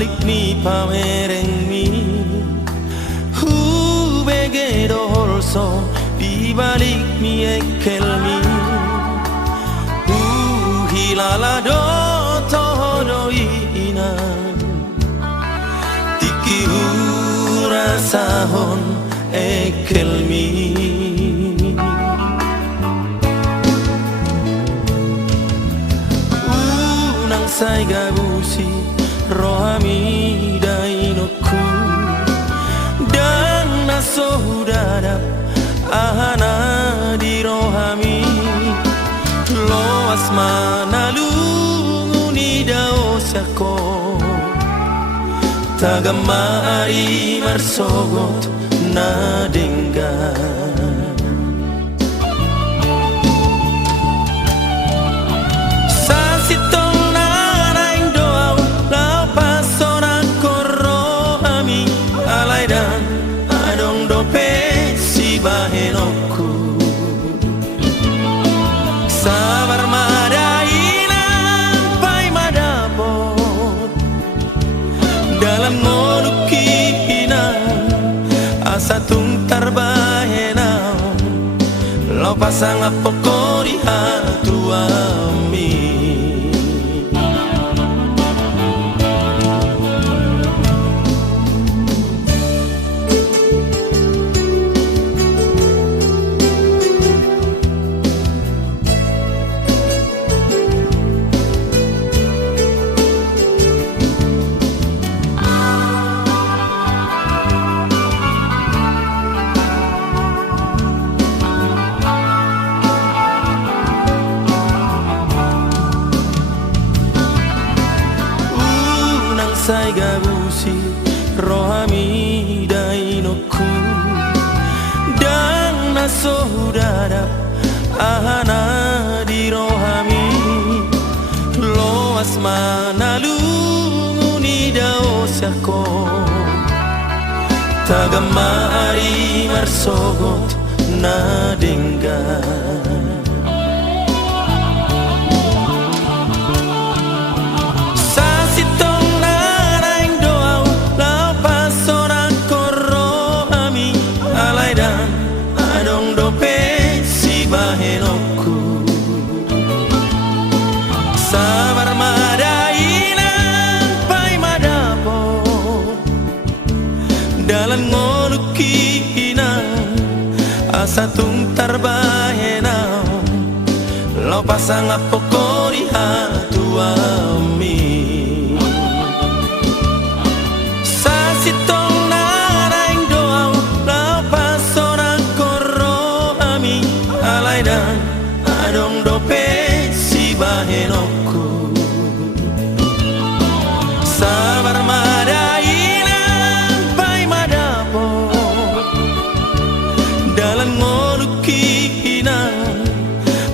balik ni pamereng mi bege dolso di balik mi ekel mi hilala do todo ina tiki rasahon ekel mi nang sai gabusi rohami dainoku dan nasohudada ahana di rohami loas manalunguni daosyako tagamari marsogot na denggan sa sitong naraing doaw lau pasoran korohami alay dan adong dope si bahenokku sabar madainan pai madapot dalam ngolukinan asa tung tarbahenau lo pasang apokori hatu ami sai gabusi rohami dainoku dan nasohudada ahana di rohami loas manalunguni daosyako tagamari marsogot na denggan adong dope si bahenokku sabar madainan pai madapot dalam ngolukinan asa tung tarbahenau lo pasang apokori hatu ami sa sitong dan adong dope si bahenokku sabar madainan pai madapot dalam ngolukinan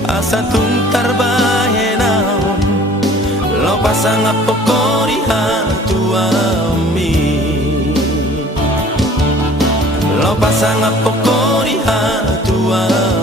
asa tung tarbahenau lo pasang apokori hatu ami lo pasang apokori hatu ami